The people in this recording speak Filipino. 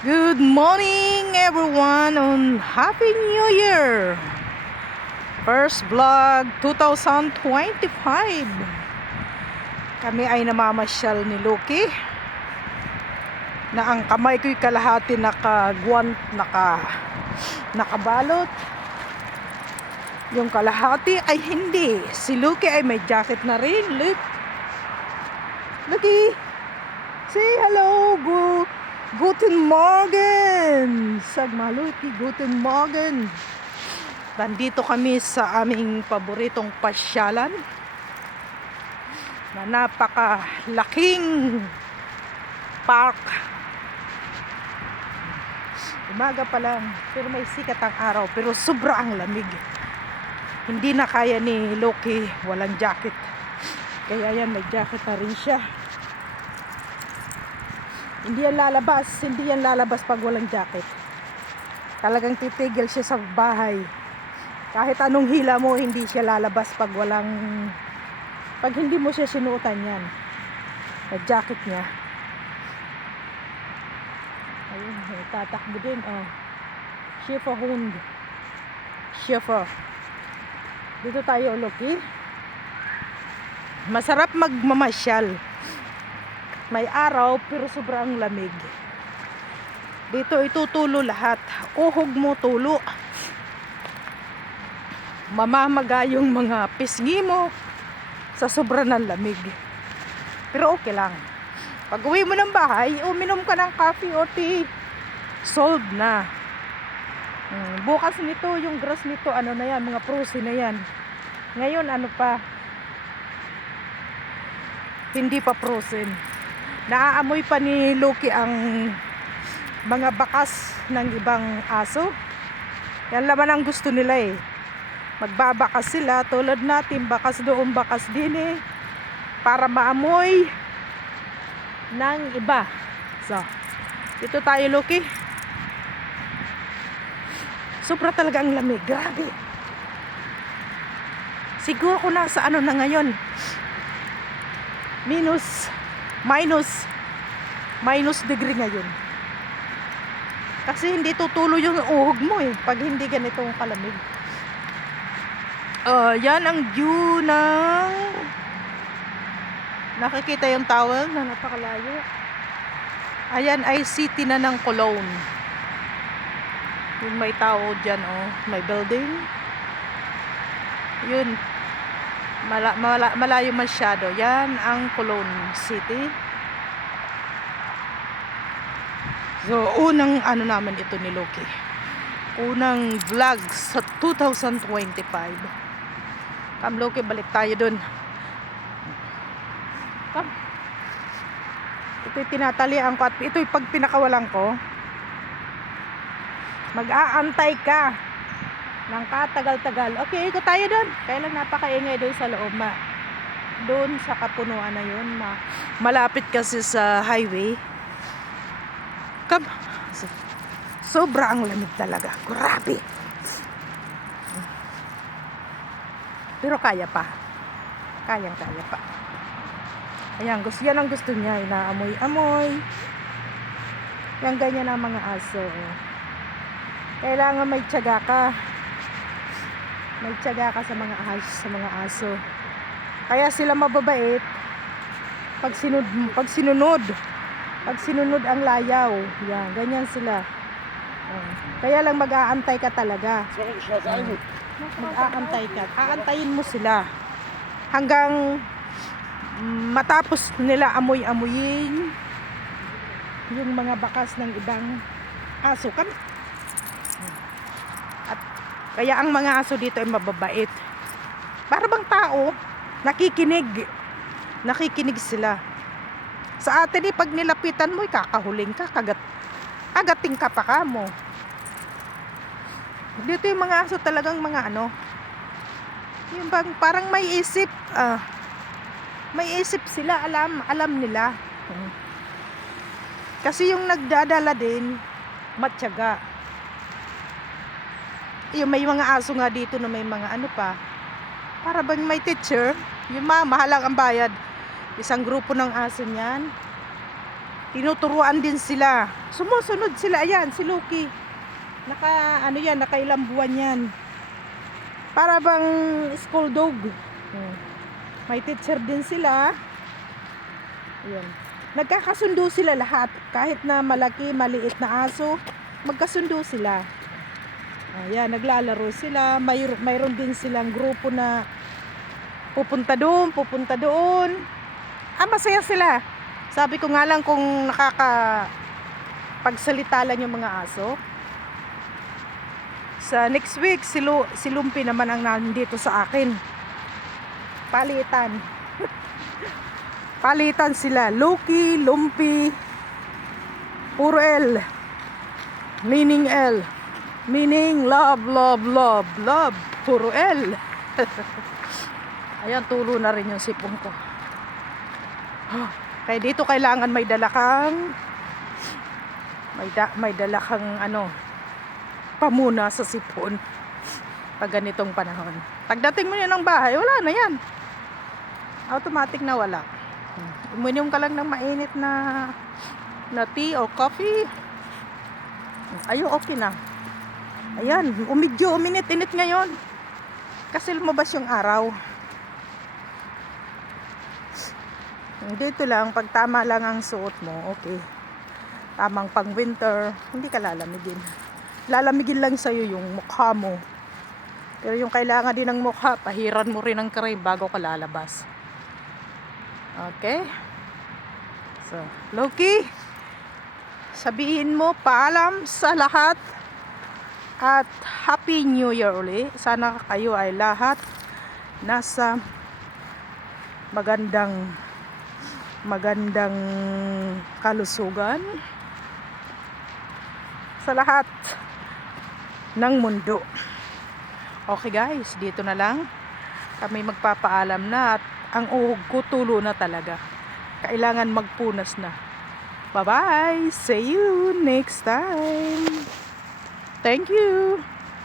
Good morning everyone on Happy New Year! First vlog 2025. Kami ay namamasyal ni Loki na ang kamay ko'y kalahati nakabalot. Yung kalahati ay hindi. Si Loki ay may jacket na rin. Look. Loki, say hello. Guten Morgen! Sagmaluti, Guten Morgen! Nandito kami sa aming paboritong pasyalan na napakalaking park. Umaga pa lang, pero may sikat ang araw, pero sobra ang lamig. Hindi na kaya ni Loki, walang jacket. Kaya yan, may jacket na rin siya. Hindi yan lalabas pag walang jacket. Talagang titigil siya sa bahay. Kahit anong hila mo, hindi siya lalabas pag hindi mo siya sinuotan yan. May jacket niya. Ayun, tatakbo din. Oh. Schäfer Hund. Schäfer. Dito tayo, Loki. Masarap magmamasyal. May araw pero sobrang lamig. Dito itutulo lahat. Uhog mo tulo. Mamamaga yung mga pisngi mo sa sobra ng lamig. Pero okay lang. Pag uwi mo ng bahay, uminom ka ng coffee o tea. Solved na. Bukas nito, yung grass nito, ano na yan, mga frozen na yan. Ngayon, ano pa? Hindi pa frozen. Naaamoy pa ni Loki ang mga bakas ng ibang aso. Yan laman ang gusto nila eh. Magbabakas sila tulad natin, bakas doon, bakas din eh. Para maamoy ng iba. So, dito tayo, Loki. Sobra talaga ang lamig. Grabe. Siguro ko nasa ano na ngayon. Minus degree ngayon. Kasi hindi tutulo yung uhog mo eh pag hindi ganito kalamig. Yan ang view ng nakikita yung tower na napakalayo. Ayan ay city na ng Cologne. Yung may tao dyan, oh, may building. Yun, malayo masyado. Yan ang Cologne City. So, unang ano naman ito ni Loki. Unang vlog sa 2025. Come Loki, balik tayo dun. Come. Ito'y tinatalian ko at ito'y pag pinakawalan ko, mag-aantay ka ng katagal-tagal. Okay, ikot tayo dun. Kaya lang napakaingay dun sa loob. Doon sa kapunuan na yun. Malapit kasi sa highway. Come. Sobra ang lamig talaga. Grabe. Pero kaya pa. Kayang-kaya pa. Ayan, yan ang gusto niya. Inaamoy-amoy. Yan ganyan ang mga aso. Kailangan may tiyaga ka. May tiyaga ka sa mga aso. Kaya sila mababait pag sinunod ang layaw. Yan, ganyan sila. Kaya lang mag-aantay ka talaga. Mag-aantay ka. Aantayin mo sila hanggang matapos nila amoy-amoyin yung mga bakas ng ibang aso. At kaya ang mga aso dito ay mababait. Para bang tao, nakikinig sila. Sa atin pag nilapitan mo, kakahuling ka, agating ka pa ka mo. Dito yung mga aso talagang mga ano, yung bang parang may isip sila, alam nila. Kasi yung nagdadala din, matyaga. Yung may mga aso nga dito na may mga ano pa, para bang may teacher, yung mahalang ang bayad. Isang grupo ng aso niyan. Tinuturuan din sila. Sumusunod sila. Ayan, si Loki. Nakailang buwan yan. Para bang school dog. May teacher din sila. Ayan. Nagkakasundo sila lahat. Kahit na malaki, maliit na aso, magkasundo sila. Ayan, naglalaro sila. Mayroon din silang grupo na pupunta doon. Masaya sila. Sabi ko nga lang kung pagsalita lang yung mga aso. Sa next week, si Lumpy naman ang nandito sa akin. Palitan. Palitan sila. Loki, Lumpy, puro L. Meaning L. Meaning love, love, love, love. Puro L. Ayan, tulo na rin yung sipon ko. Kaya dito kailangan may dala kang pamuna sa sipon pag ganitong panahon. Pagdating mo yan ng bahay, wala na yan. Automatic na wala. Uminom ka lang ng mainit na tea or coffee. Ayun, okay na. Ayan, uminit-init ngayon. Kasi lumabas yung araw. Dito lang, pag tama lang ang suot mo, okay. Tamang pang winter, hindi ka lalamigin. Lalamigin lang sa'yo yung mukha mo. Pero yung kailangan din ng mukha, pahiran mo rin ng cream bago ka lalabas. Okay? So, Loki, sabihin mo paalam sa lahat at Happy New Year uli. Sana kayo ay lahat nasa magandang kalusugan sa lahat ng mundo. Okay guys, dito na lang kami magpapaalam na at ang uhog ko tulo na talaga. Kailangan magpunas na. Bye bye, see you next time. Thank you.